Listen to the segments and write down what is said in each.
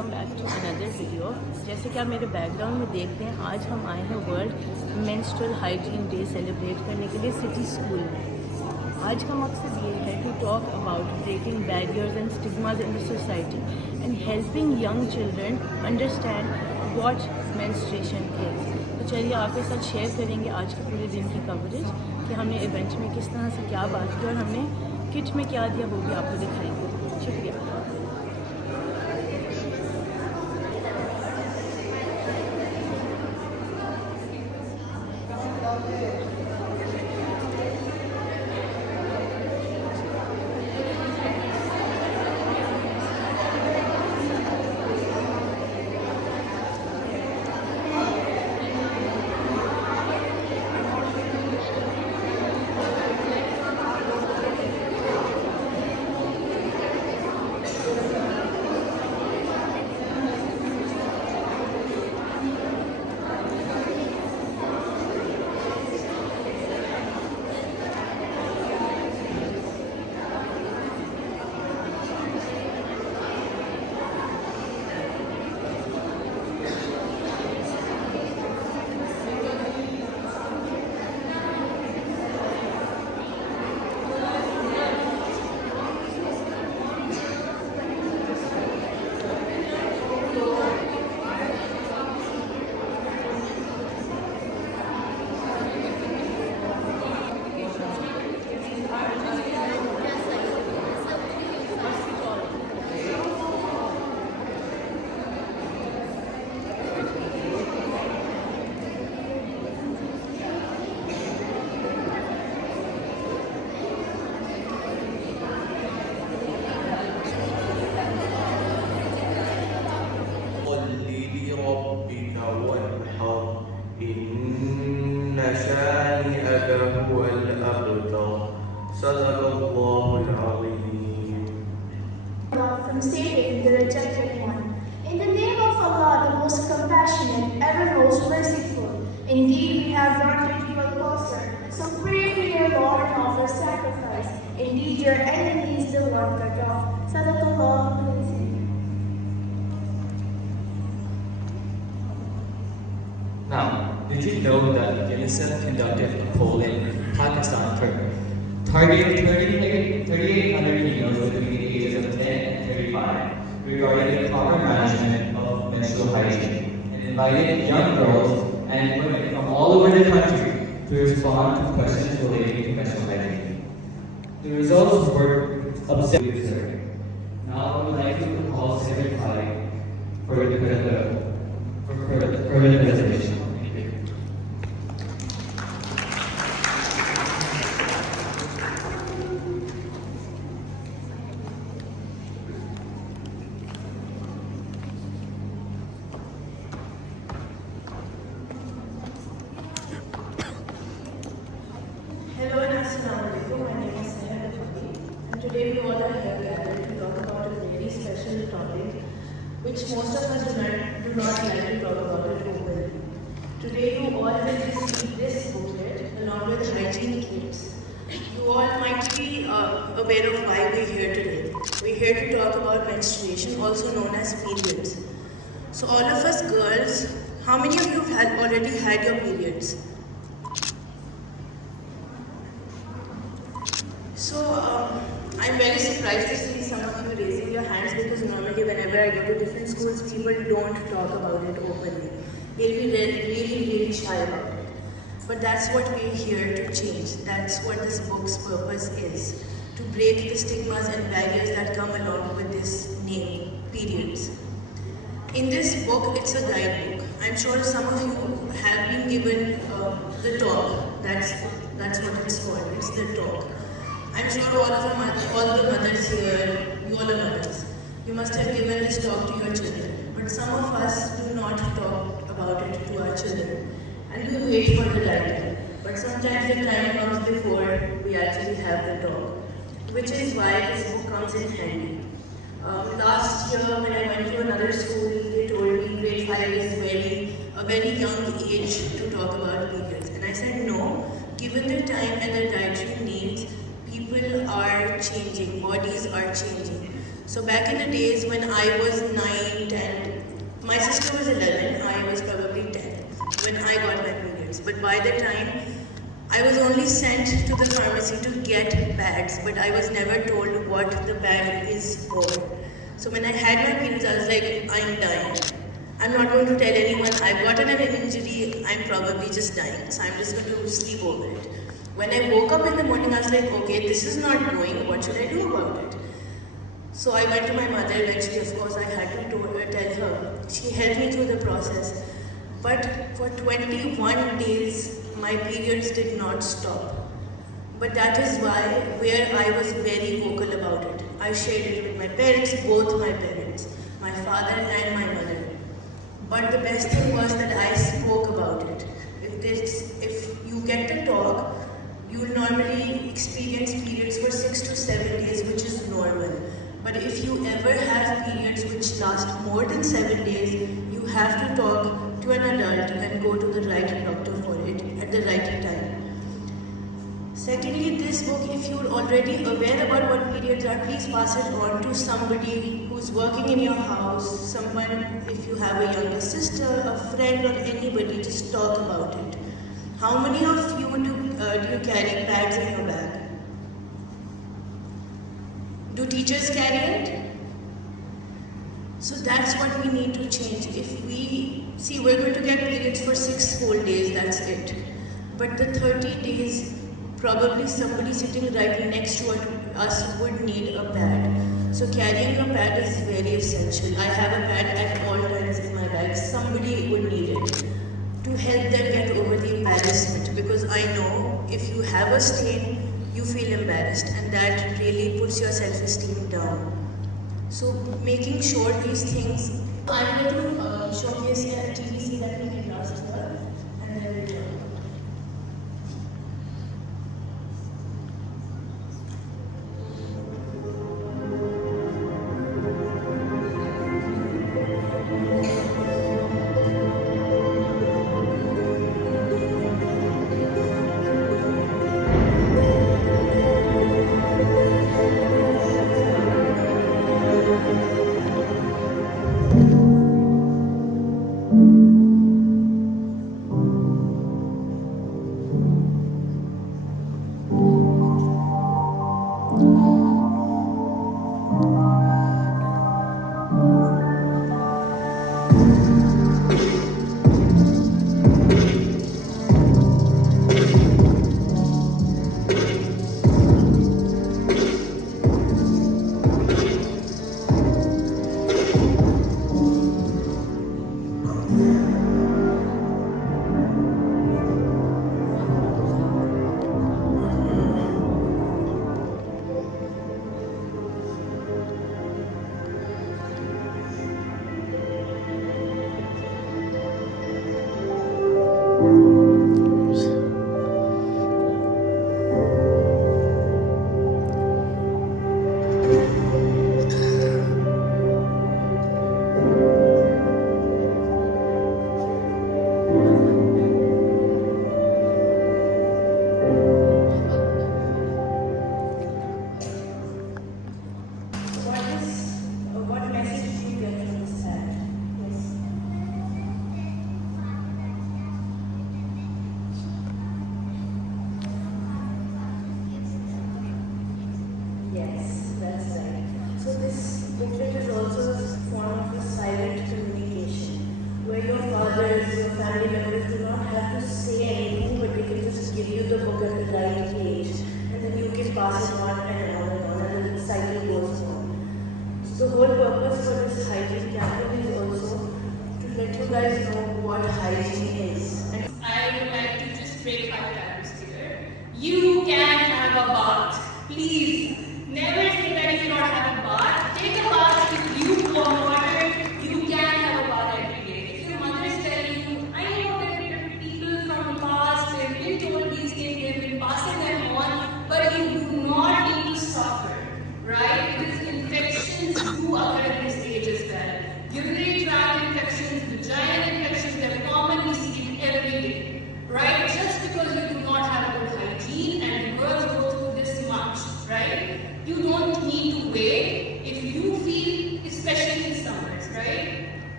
Welcome back to another video. जैसे कि आप मेरे बैकग्राउंड में देख रहे हैं, आज हम आए हैं world menstrual hygiene day celebrate करने के लिए सिटी स्कूल में। आज का मकसद ये है to talk about breaking barriers and stigmas in the society and helping young children understand what menstruation is. तो चलिए आपके साथ शेयर करेंगे आज के पूरे दिन की कवरेज कि हमने इवेंट में किस तरह से क्या बात की और हमने किट में क्या दिया, वो भी आपको दिखाएंगे। शुक्रिया। From saving the rejected one. In the name of Allah, the most compassionate, ever most merciful. Indeed, we have granted you al-Kawthar, so pray for your Lord and offer sacrifice. Indeed, your enemy is the one cut off. Sadaqallahu al-Azim. Now, did you know that UNICEF conducted a poll in Pakistan targeting 3,800 females between the ages of 10 and 35 regarding the proper management of menstrual hygiene and invited young girls and women from all over the country to respond to questions relating to menstrual hygiene. The results were observed. Now I would like to call Sehar Bokhary for the presentation. Hello and Assalamu alaikum. My name is Sehar Bokhary, and today we all are here gathered to talk about a very special topic which most of us do not like to talk about it openly. Today you all will receive this booklet along with hygiene kits. You all might be aware of why we're here today. We're here to talk about menstruation, also known as periods. So all of us girls, how many of you have already had your periods? So, I'm very surprised to see some of you raising your hands because normally whenever I go to different schools, people don't talk about it openly. They'll be really shy about it. But that's what we're here to change. That's what this book's purpose is. To break the stigmas and barriers that come along with this name, periods. In this book, it's a guidebook. I'm sure some of you have been given the talk. That's what it's called. It's the talk. I'm sure all the mothers here, you all are mothers. You must have given this talk to your children. But some of us do not talk about it to our children. And we wait for the time. But sometimes the time comes before we actually have the talk. Which is why this book comes in handy. Last year when I went to another school, they told me grade 5 is a very young age to talk about periods. And I said no, given the time and the dietary needs, people are changing, bodies are changing. So back in the days when I was 9, 10, sister was 11, I was probably 10 when I got my periods. But by the time I was only sent to the pharmacy to get pads, but I was never told what the pad is for. So when I had my periods, I was like, I'm dying. I'm not going to tell anyone I've gotten an injury, I'm probably just dying. So I'm just going to sleep over it. When I woke up in the morning, I was like, okay, this is not going, what should I do about it? So I went to my mother eventually, of course I had to tell her. She helped me through the process. But for 21 days, my periods did not stop. But that is where I was very vocal about it. I shared it with my parents, both my parents, my father and my mother. But the best thing was that I spoke about it. If you get to talk, you will normally experience periods for 6 to 7 days, which is normal. But if you ever have periods which last more than 7 days, you have to talk to an adult and go to the right doctor for it at the right time. Secondly, this book, if you're already aware about what periods are, please pass it on to somebody who's working in your house, someone, if you have a younger sister, a friend or anybody, just talk about it. How many of you do you carry pads in your bag? Do teachers carry it? So that's what we need to change. If we, see, we're going to get periods for 6 whole days, that's it. But the 30 days, probably somebody sitting right next to us would need a pad. So carrying a pad is very essential. I have a pad at all times in my bag. Somebody would need it to help them get over the embarrassment, because I know if you have a stain, you feel embarrassed, and that really puts your self-esteem down. So making sure these things, I'm going to showcase here a TVC that we made last year, and then we'll go.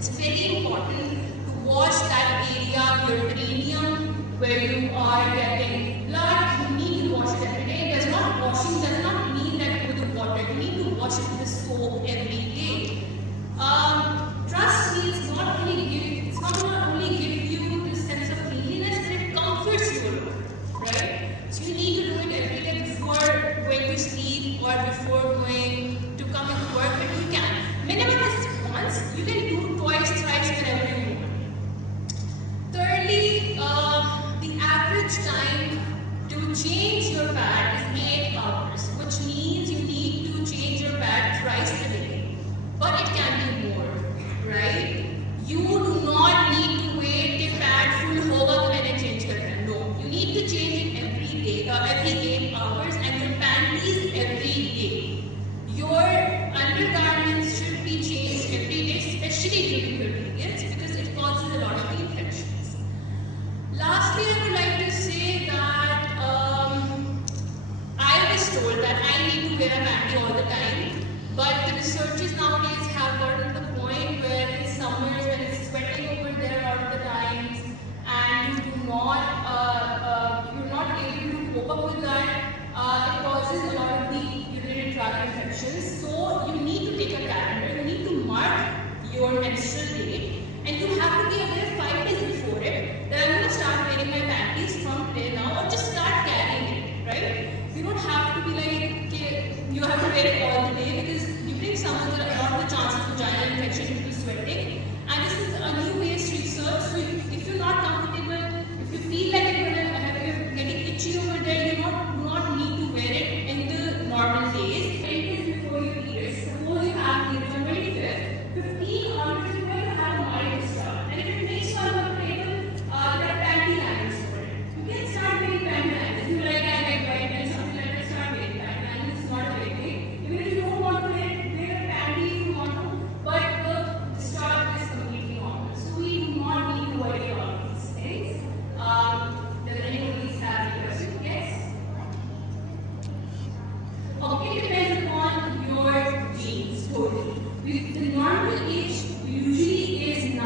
It's very important to wash that area of your perineum where you are getting blood. You need to wash it every day. Washing does not mean that with the water. You need to wash it with soap every day. Trust me, it's not only give you this sense of cleanliness, but it comforts you a lot, right? So you need to do it every day before going to sleep or before going to come into work, but you can. Minimum is once. You can do twice, thrice, whenever you want. Thirdly, the average time to change your pad is 8 hours, which means you need to change your pad thrice a day. But it can be more, right? You do not need to wait till pad full hoga to maine change karna. No, you need to change it every day, every 8 hours, and your panties every day. Your undergarments should be changed every day, especially during your periods, because it causes a lot of infections. Lastly, I would like to say that I was told that I need to wear a panty all the time, but the researchers nowadays have gotten to the point where in summers when it's sweating over there all of the times and you're not able to cope up with that, it causes a lot of the urinary tract infections. So you need to take a calendar, you need to mark your menstrual date, and you have to be aware 5 days before it that I'm going to start wearing my panties from today now, or just start carrying it, right? You don't have to be like, okay, you have to wear it all the day, because during summer there are a lot of the chances of vaginal infection due to sweating. And this is a new based research, so if you're not comfortable, if you feel like you're getting itchy over there, you do not need to wear it in the normal days. 10 days before your periods, suppose you have periods on 25th, 15 onwards you're going to have a mild discharge. And if it makes you uncomfortable, there are panty liners for it. You can start wearing panty liners. If you like, I like white and something like that, start wearing panty liners. It's not a big thing. Even if you don't want to wear a panty if you want to, but the discharge is completely normal. So we do not need to worry about these things. Does anyone please have any questions? Yes? Okay, it depends upon your genes totally. The normal age usually is 9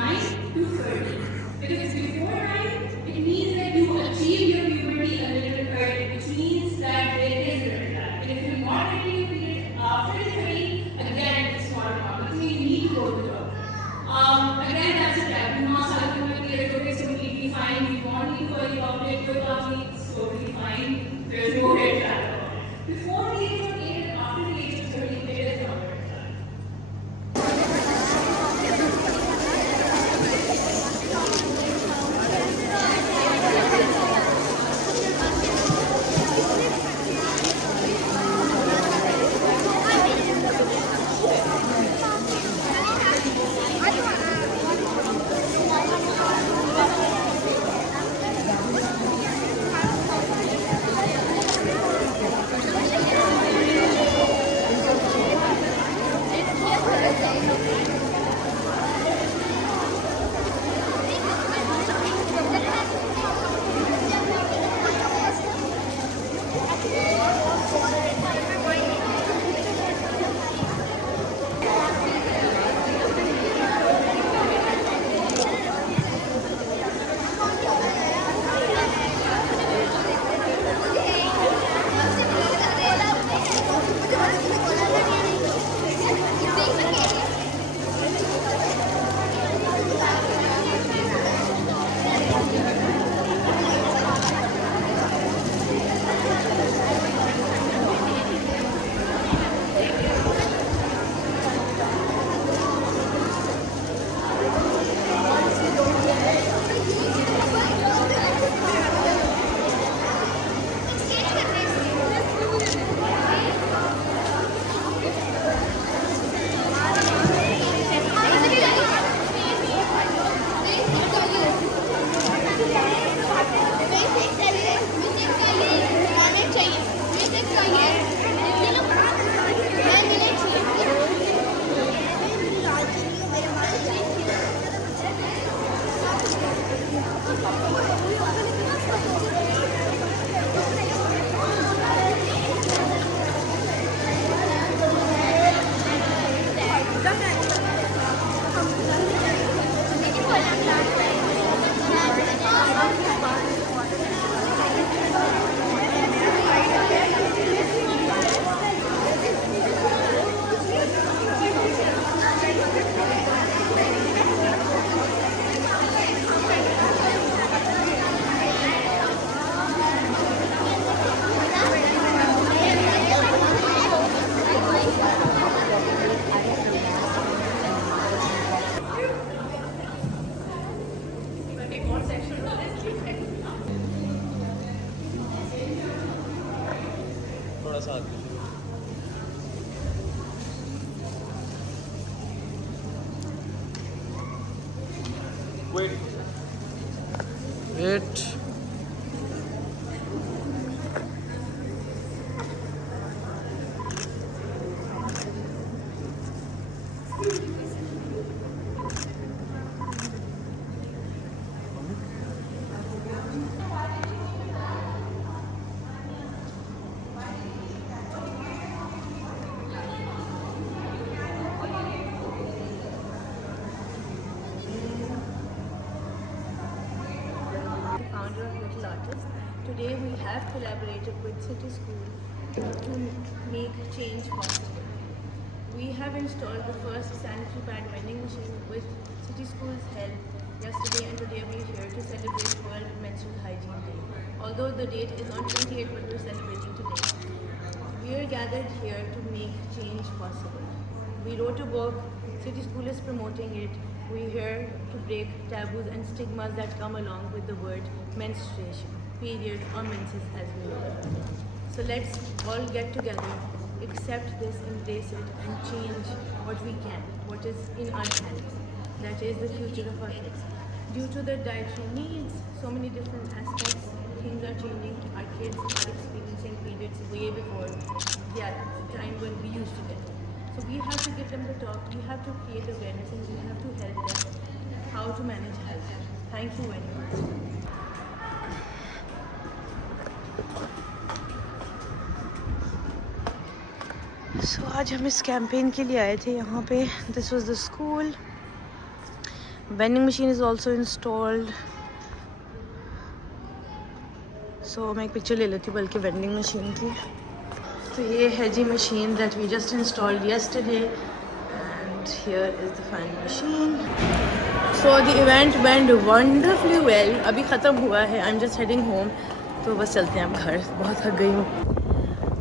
to 30. Because before 9, it means that you achieve your puberty a little early, which means that there is a red flag. And if you're not getting your period after 30, again, it's not a problem. So you need to go to the doctor. Again, that's a tag. Do not start with my period. Okay, it's completely fine. If you want me to worry about it, go about it. It's totally fine. There's no red flag about it. Before the age of 8 and after the age of 30, there is no red flag. Wait. Founder of Little Artist. Today we have collaborated with City School to make change possible. We have installed the first sanitary pad vending machine with City School's help yesterday, and today we are here to celebrate World Menstrual Hygiene Day. Although the date is on 28th, but we are celebrating today. We are gathered here to make change possible. We wrote a book, City School is promoting it. We're here to break taboos and stigmas that come along with the word menstruation, period, or menses as we know it. So let's all get together, accept this, embrace it, and change what we can, what is in our hands. That is the future of our kids. Due to the dietary needs, so many different aspects, things are changing. Our kids are experiencing periods way before the time when we used to get them. So we have to give them the talk, we have to create awareness, and we have to help them how to manage health. Thank you very much. So आज हम इस campaign के लिए आए थे यहाँ पे. This was the school. Vending machine is also installed. So मैं एक पिक्चर ले लेती हूँ बल्कि vending machine की. तो ये है जी machine that we just installed yesterday, and here is the final machine. So the event went wonderfully well. अभी ख़त्म हुआ है. I'm just heading home. तो बस चलते हैं अब घर. बहुत थक गई हूँ.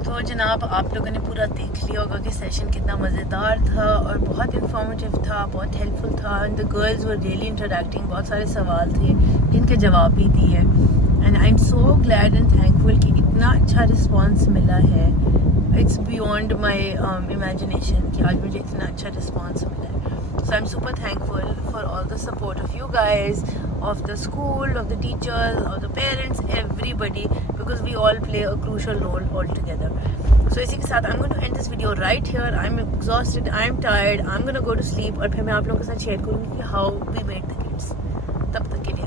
तो जनाब आप लोगों ने पूरा देख लिया होगा कि सेशन कितना मज़ेदार था और बहुत इंफॉर्मेटिव था, बहुत हेल्पफुल था. And the girls were really interacting. बहुत सारे सवाल थे जिनके जवाब भी दिए. And I am so glad and thankful कि इतना अच्छा रिस्पॉन्स मिला है. इट्स बियॉन्ड माई इमेजिनेशन कि आज मुझे इतना अच्छा रिस्पॉन्स मिला है. So I'm super thankful for all the support of you guys, of the school, of the teachers, of the parents, everybody, because we all play a crucial role all together. So इसी के साथ I'm going to end this video right here. I'm exhausted, I'm tired, I'm going to go to sleep और फिर मैं आप लोगों के साथ शेयर करूँगी how we made the kids. तब तक के लिए